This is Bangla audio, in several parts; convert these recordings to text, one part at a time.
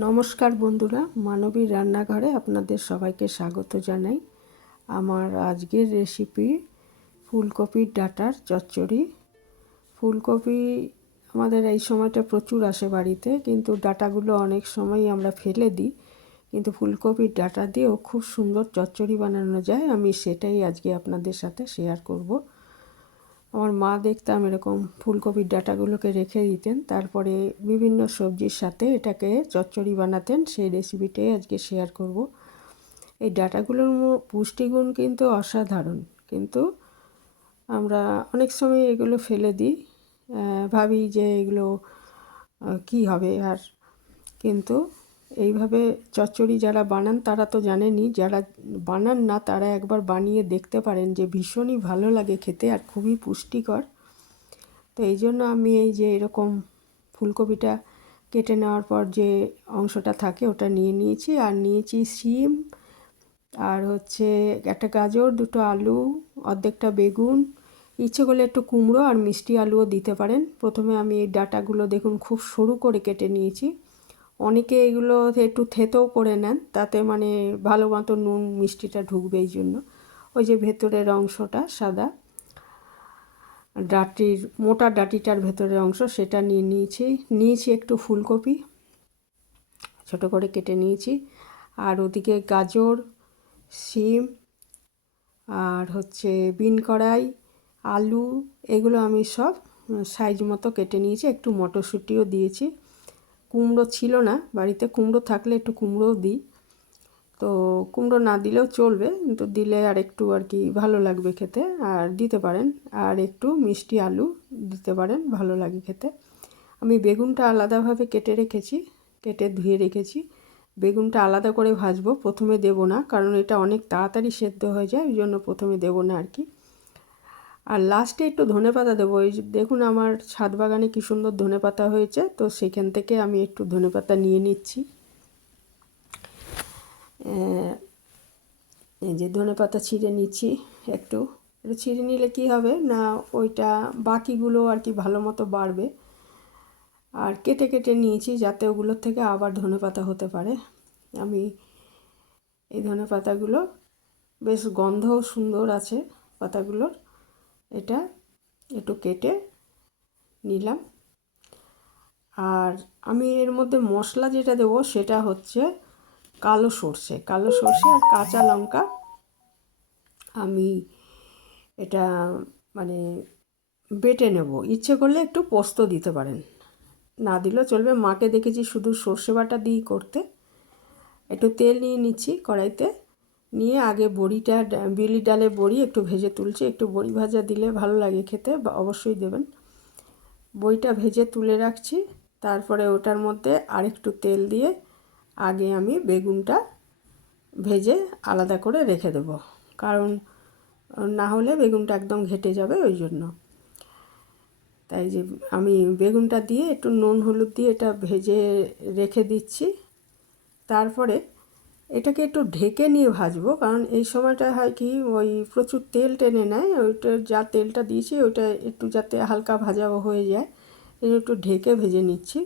নমস্কার বন্ধুরা, মানবীর রান্নাঘরে আপনাদের সবাইকে স্বাগত জানাই। আমার আজকের রেসিপি ফুলকপির ডাঁটার চচ্চড়ি। ফুলকপি আমাদের এই সময়টা প্রচুর আসে বাড়িতে, কিন্তু ডাঁটাগুলো অনেক সময় আমরা ফেলে দিই, কিন্তু ফুলকপির ডাঁটা দিয়েও খুব সুন্দর চচ্চড়ি বানানো যায়। আমি সেটাই আজকে আপনাদের সাথে শেয়ার করব। আমার মা দেখতাম এরকম ফুলকপির ডাঁটাগুলোকে রেখে দিতেন, তারপরে বিভিন্ন সবজির সাথে এটাকে চচ্চড়ি বানাতেন। সেই রেসিপিটাই আজকে শেয়ার করব। এই ডাঁটাগুলোর পুষ্টিগুণ কিন্তু অসাধারণ, কিন্তু আমরা অনেক সময় এগুলো ফেলে দিই, ভাবি যে এগুলো কি হবে আর। কিন্তু এইভাবে চচ্চড়ি যারা বানান তারা তো জানেনই, যারা বানান না তারা একবার বানিয়ে দেখতে পারেন, যে ভীষণই ভালো লাগে খেতে আর খুবই পুষ্টিকর। তো এই জন্য আমি এই যে এরকম ফুলকপিটা কেটে নেওয়ার পর যে অংশটা থাকে ওটা নিয়ে নিয়েছি, আর নিয়েছি শিম, আর হচ্ছে একটা গাজর, দুটো আলু, অর্ধেকটা বেগুন, ইচ্ছে করলে একটু কুমড়ো আর মিষ্টি আলুও দিতে পারেন। প্রথমে আমি এই ডাঁটাগুলো দেখুন খুব সরু করে কেটে নিয়েছি। অনেকে এগুলো একটু থেঁতেও করে নেন, তাতে মানে ভালো মতো নুন মিষ্টিটা ঢুকবে এই জন্য। ওই যে ভেতরের অংশটা সাদা ডাঁটির, মোটা ডাঁটিটার ভেতরের অংশ, সেটা নিয়েছি একটু ফুলকপি ছোট করে কেটে নিয়েছি, আর ওদিকে গাজর, শিম, আর হচ্ছে বিন কড়াই, আলু, এগুলো আমি সব সাইজ মতো কেটে নিয়েছি। একটু মটরশুঁটিও দিয়েছি। কুমড়ো ছিল না বাড়িতে, কুমড়ো থাকলে একটু কুমড়োও দিই, তো কুমড়ো না দিলেও চলবে, কিন্তু দিলে আর একটু আর কি ভালো লাগবে খেতে, আর দিতে পারেন। আর একটু মিষ্টি আলু দিতে পারেন, ভালো লাগে খেতে। আমি বেগুনটা আলাদাভাবে কেটে ধুয়ে রেখেছি। বেগুনটা আলাদা করে ভাজবো, প্রথমে দেব না, কারণ এটা অনেক তাড়াতাড়ি সেদ্ধ হয়ে যায়, ওই জন্য প্রথমে দেব না আর কি। আর লাস্টে একটু ধনেপাতা দেবো। এই দেখুন আমার ছাদ বাগানে কী সুন্দর ধনেপাতা হয়েছে, তো সেখান থেকে আমি একটু ধনেপাতা নিয়ে নিচ্ছি। এই যে ধনেপাতা ছিঁড়ে নিচ্ছি, একটু ছিঁড়ে নিলে কি হবে না, ওইটা বাকিগুলো আর কি ভালো মতো বাড়বে। আর কেটে কেটে নিয়েছি যাতে ওগুলোর থেকে আবার ধনেপাতা হতে পারে। আমি এই ধনেপাতাগুলো বেশ গন্ধও সুন্দর আছে পাতাগুলোর, এটা একটু কেটে নিলাম। আর আমি এর মধ্যে মশলা যেটা দেবো সেটা হচ্ছে কালো সর্ষে আর কাঁচা লঙ্কা। আমি এটা মানে বেটে নেব, ইচ্ছে করলে একটু পোস্ত দিতে পারেন, না দিলেও চলবে। মাকে দেখেছি শুধু সর্ষে বাটা দিয়েই করতে। একটু তেল নিয়ে নিচ্ছি কড়াইতে, নিয়ে আগে বড়িটা, বিউলি ডালে বড়ি একটু ভেজে তুলছি। একটু বড়ি ভাজা দিলে ভালো লাগে খেতে, অবশ্যই দেবেন। বড়িটা ভেজে তুলে রাখছি, তারপরে ওটার মধ্যে আরেকটু তেল দিয়ে আগে আমি বেগুনটা ভেজে আলাদা করে রেখে দেব, কারণ না হলে বেগুনটা একদম ঘেটে যাবে, ওই জন্য। তাই যে আমি বেগুনটা দিয়ে একটু নুন হলুদ দিয়ে এটা ভেজে রেখে দিচ্ছি। তারপরে এটাকে একটু ঢেকে নিয়ে ভাজবো, কারণ এই সময়টা হয় কি ওই প্রচুর তেল টেনে নেয়, ওইটা যা তেলটা দিয়েছি ওইটা একটু যাতে হালকা ভাজাও হয়ে যায়, একটু ঢেকে ভেজে নিচ্ছি।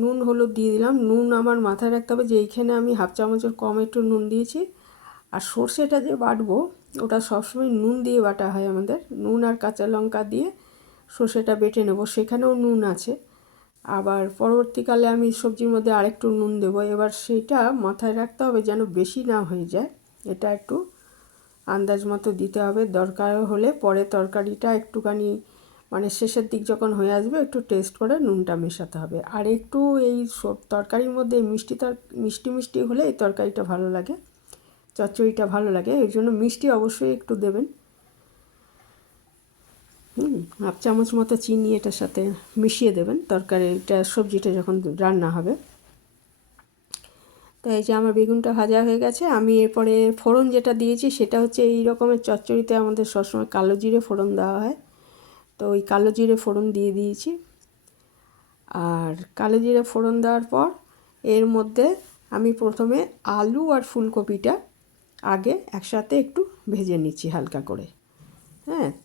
নুন হলুদ দিয়ে দিলাম। নুন আমার মাথায় রাখতে হবে যে এইখানে আমি হাফ চামচের কম একটু নুন দিয়েছি। আর সর্ষেটা যে বাটবো ওটা সবসময় নুন দিয়ে বাটা হয় আমাদের, নুন আর কাঁচা লঙ্কা দিয়ে সর্ষেটা বেটে নেব, সেখানেও নুন আছে। আবার পরবর্তীকালে আমি সবজির মধ্যে আরেকটু নুন দেবো, এবার সেটা মাথায় রাখতে হবে যেন বেশি না হয়ে যায়, এটা একটু আন্দাজ মতো দিতে হবে। দরকার হলে পরে তরকারিটা একটুখানি মানে শেষের দিক যখন হয়ে আসবে একটু টেস্ট করে নুনটা মেশাতে হবে। আর একটু এই সব তরকারির মধ্যে মিষ্টি মিষ্টি হলে এই তরকারিটা ভালো লাগে, চচ্চড়িটা ভালো লাগে, এই জন্য মিষ্টি অবশ্যই একটু দেবেন। হাফ চামচ মতো চিনি এটার সাথে মিশিয়ে দেবেন তরকারিটা, সবজিটা যখন রান্না হবে। তো এই যে আমার বেগুনটা ভাজা হয়ে গেছে। আমি এরপরে ফোড়ন যেটা দিয়েছি সেটা হচ্ছে এই রকমের চচ্চড়িতে আমাদের সবসময় কালো জিরে ফোড়ন দেওয়া হয়, তো ওই কালো জিরে ফোড়ন দিয়ে দিয়েছি। আর কালো জিরে ফোড়ন দেওয়ার পর এর মধ্যে আমি প্রথমে আলু আর ফুলকপিটা আগে একসাথে একটু ভেজে নিচ্ছি হালকা করে।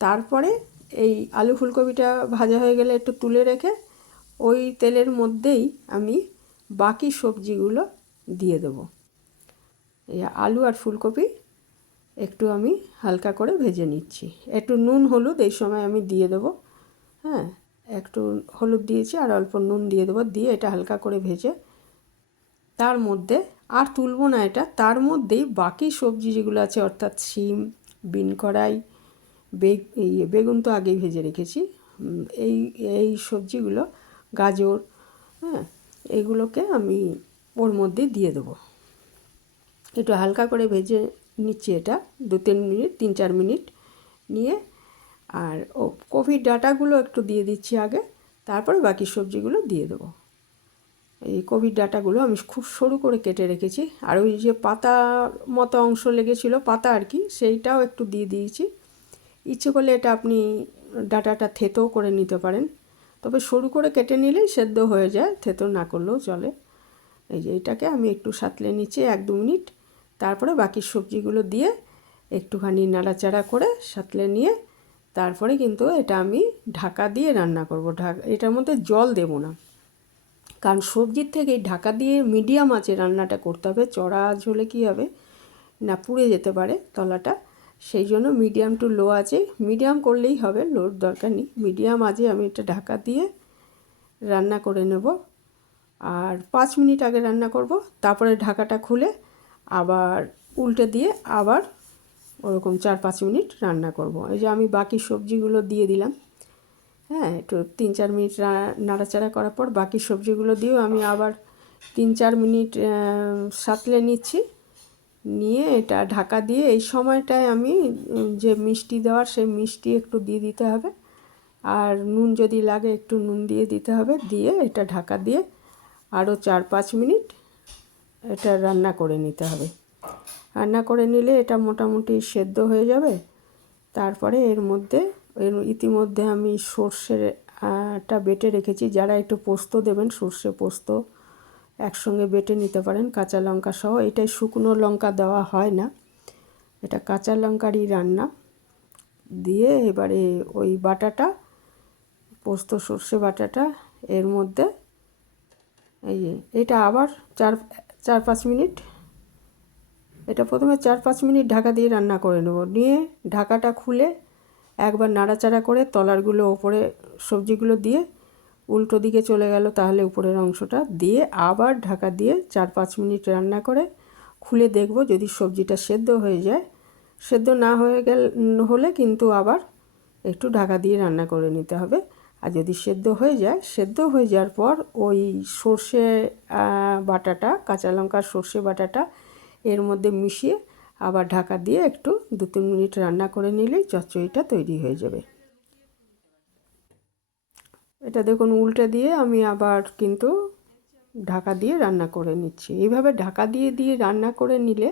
তারপরে এই আলু ফুলকপিটা ভাজা হয়ে গেলে একটু তুলে রেখে ওই তেলের মধ্যেই আমি বাকি সবজিগুলো দিয়ে দেবো। এই আলু আর ফুলকপি একটু আমি হালকা করে ভেজে নিচ্ছি। একটু নুন হলুদ এই সময় আমি দিয়ে দেবো। হ্যাঁ, একটু হলুদ দিয়েছি আর অল্প নুন দিয়ে দেবো, দিয়ে এটা হালকা করে ভেজে তার মধ্যে আর তুলবো না এটা, তার মধ্যেই বাকি সবজি যেগুলো আছে অর্থাৎ শিম, বিন কড়াই, বেগুন তো আগেই ভেজে রেখেছি, এই এই সবজিগুলো, গাজর, হ্যাঁ, এগুলোকে আমি ওর মধ্যে দিয়ে দেবো। একটু হালকা করে ভেজে নিচ্ছি এটা 2-3 মিনিট, 3-4 মিনিট নিয়ে, আর কপির ডাঁটাগুলো একটু দিয়ে দিচ্ছি আগে, তারপরে বাকি সবজিগুলো দিয়ে দেবো। এই কপির ডাঁটাগুলো আমি খুব সরু করে কেটে রেখেছি, আর ওই যে পাতা মতো অংশ লেগেছিলো, পাতা আর কি, সেইটাও একটু দিয়ে দিয়েছি। ইচ্ছে করলে এটা আপনি ডাঁটাটা থেঁতো করে নিতে পারেন, তবে সরু করে কেটে নিলেই সেদ্ধ হয়ে যায়, থেঁতো না করলেও চলে। এই যে এটাকে আমি একটু সাঁতলে নিচ্ছি 1-2 মিনিট, তারপরে বাকি সবজিগুলো দিয়ে একটুখানি নাড়াচাড়া করে সাঁতলে নিয়ে তারপরে কিন্তু এটা আমি ঢাকা দিয়ে রান্না করব। এটার মধ্যে জল দেব না, কারণ সবজির থেকে ঢাকা দিয়ে মিডিয়াম আঁচে রান্নাটা করতে হবে। চড়া আঁচ হলে কী হবে না, পুড়ে যেতে পারে তলাটা, সেই জন্য মিডিয়াম টু লো আঁচে, মিডিয়াম করলেই হবে, লোর দরকার নেই, মিডিয়াম আঁচে আমি এটা ঢাকা দিয়ে রান্না করে নেব। আর 5 মিনিট আগে রান্না করব, তারপরে ঢাকাটা খুলে আবার উল্টে দিয়ে আবার ওরকম 4-5 মিনিট রান্না করব। এই যে আমি বাকি সবজিগুলো দিয়ে দিলাম, হ্যাঁ, একটু 3-4 মিনিট নাড়াচাড়া করার পর বাকি সবজিগুলো দিয়েও আমি আবার 3-4 মিনিট সাঁতলে নিচ্ছি, নিয়ে এটা ঢাকা দিয়ে এই সময়টায় আমি যে মিষ্টি দেওয়ার সেই মিষ্টি একটু দিয়ে দিতে হবে, আর নুন যদি লাগে একটু নুন দিয়ে দিতে হবে, দিয়ে এটা ঢাকা দিয়ে আরও 4-5 মিনিট এটা রান্না করে নিতে হবে। রান্না করে নিলে এটা মোটামুটি সেদ্ধ হয়ে যাবে। তারপরে ইতিমধ্যে আমি সর্ষেটা বেটে রেখেছি, যারা একটু পোস্ত দেবেন, সর্ষে পোস্ত একসঙ্গে বেটে নিতে পারেন কাঁচা লঙ্কা সহ। এটাই শুকনো লঙ্কা দেওয়া হয় না, এটা কাঁচা লঙ্কারই রান্না। দিয়ে এবারে ওই বাটাটা, পোস্ত সর্ষে বাটাটা এর মধ্যে, এটা আবার 4-5 মিনিট, এটা প্রথমে 4-5 মিনিট ঢাকা দিয়ে রান্না করে নেব, নিয়ে ঢাকাটা খুলে একবার নাড়াচাড়া করে তলারগুলো ওপরে সবজিগুলো দিয়ে উল্টো দিকে চলে গেল, তাহলে উপরের অংশটা দিয়ে আবার ঢাকা দিয়ে 4-5 মিনিট রান্না করে খুলে দেখব যদি সবজিটা সেদ্ধ হয়ে যায়। সেদ্ধ না হলে কিন্তু আবার একটু ঢাকা দিয়ে রান্না করে নিতে হবে। আর যদি সেদ্ধ হয়ে যায়, সেদ্ধ হয়ে যাওয়ার পর ওই সর্ষে বাটাটা, কাঁচা লঙ্কার সর্ষে বাটাটা এর মধ্যে মিশিয়ে আবার ঢাকা দিয়ে একটু 2-3 মিনিট রান্না করে নিলেই চচ্চড়িটা তৈরি হয়ে যাবে। এটা দেখুন উল্টে দিয়ে আমি আবার কিন্তু ঢাকা দিয়ে রান্না করে নিচ্ছি। এইভাবে ঢাকা দিয়ে রান্না করে নিলে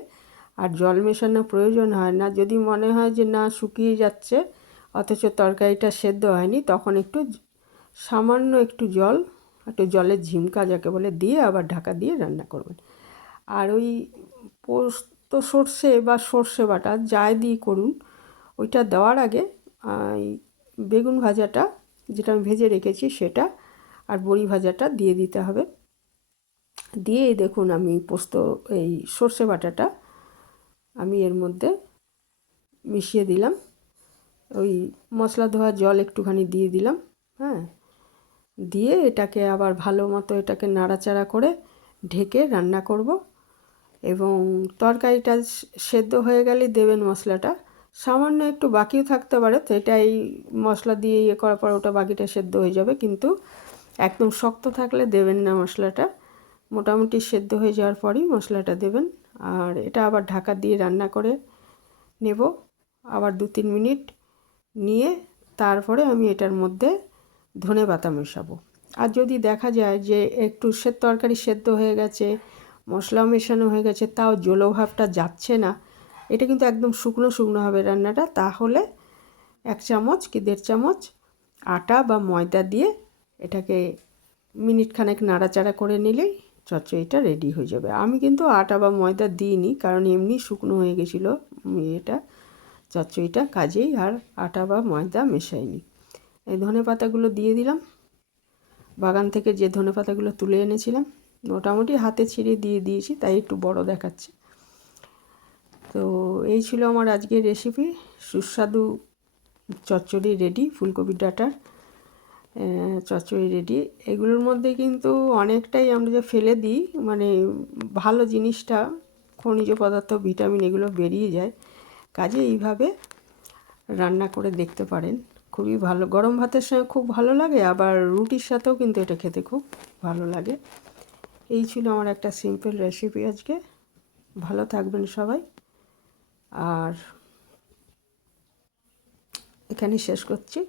আর জল মেশানোর প্রয়োজন হয় না। যদি মনে হয় যে না শুকিয়ে যাচ্ছে অথচ তরকারিটা সেদ্ধ হয়নি, তখন একটু সামান্য একটু জলের ঝিমকা যাকে বলে দিয়ে আবার ঢাকা দিয়ে রান্না করবেন। আর ওই পোস্ত সর্ষে বা সর্ষে বাটা যাই দিয়ে করুন, ওইটা দেওয়ার আগে বেগুন ভাজাটা যেটা আমি ভেজে রেখেছি সেটা আর বড়ি ভাজাটা দিয়ে দিতে হবে। দিয়ে দেখুন আমি এই সর্ষে বাটাটা আমি এর মধ্যে মিশিয়ে দিলাম, ওই মশলা ধোয়া জল একটুখানি দিয়ে দিলাম, হ্যাঁ, দিয়ে এটাকে আবার ভালো মতো এটাকে নাড়াচাড়া করে ঢেকে রান্না করব। এবং তরকারিটা সেদ্ধ হয়ে গেলে দেবেন মশলাটা, সামান্য একটু বাকিও থাকতে পারে, তো এটা এই মশলা দিয়ে করার পর ওটা বাকিটা সেদ্ধ হয়ে যাবে, কিন্তু একদম শক্ত থাকলে দেবেন না মশলাটা। মোটামুটি সেদ্ধ হয়ে যাওয়ার পরই মশলাটা দেবেন। আর এটা আবার ঢাকা দিয়ে রান্না করে নেব আবার 2-3 মিনিট নিয়ে, তারপরে আমি এটার মধ্যে ধনেপাতা মেশাবো। আর যদি দেখা যায় যে একটু তরকারি সেদ্ধ হয়ে গেছে, মশলা মেশানো হয়ে গেছে, তাও জলভাবটা যাচ্ছে না, এটা কিন্তু একদম শুকনো শুকনো হবে রান্নাটা, তাহলে 1 চামচ কি 1.5 চামচ আটা বা ময়দা দিয়ে এটাকে মিনিট খানেক নাড়াচাড়া করে নিলেই চচ্চড়িটা রেডি হয়ে যাবে। আমি কিন্তু আটা বা ময়দা দিইনি, কারণ এমনি শুকনো হয়ে গেছিলো এটা চচ্চড়িটা, কাজেই আর আটা বা ময়দা মেশাইনি। এই ধনেপাতাগুলো দিয়ে দিলাম, বাগান থেকে যে ধনেপাতাগুলো তুলে এনেছিলাম মোটামুটি হাতে ছিঁড়ে দিয়ে দিয়েছি, তাই একটু বড় দেখাচ্ছে। তো এই ছিল আমার আজকের রেসিপি। সুস্বাদু চচ্চড়ি রেডি, ফুলকপির ডাঁটার চচ্চড়ি রেডি। এগুলোর মধ্যে কিন্তু অনেকটাই আমরা যে ফেলে দিই, মানে ভালো জিনিসটা, খনিজ পদার্থ, ভিটামিন এগুলো বেরিয়ে যায়। কাজে এইভাবে রান্না করে দেখতে পারেন, খুবই ভালো। গরম ভাতের সঙ্গে খুব ভালো লাগে, আবার রুটির সাথেও কিন্তু এটা খেতে খুব ভালো লাগে। এই ছিল আমার একটা সিম্পল রেসিপি আজকে। ভালো থাকবেন সবাই, আর এখানেই শেষ করছি।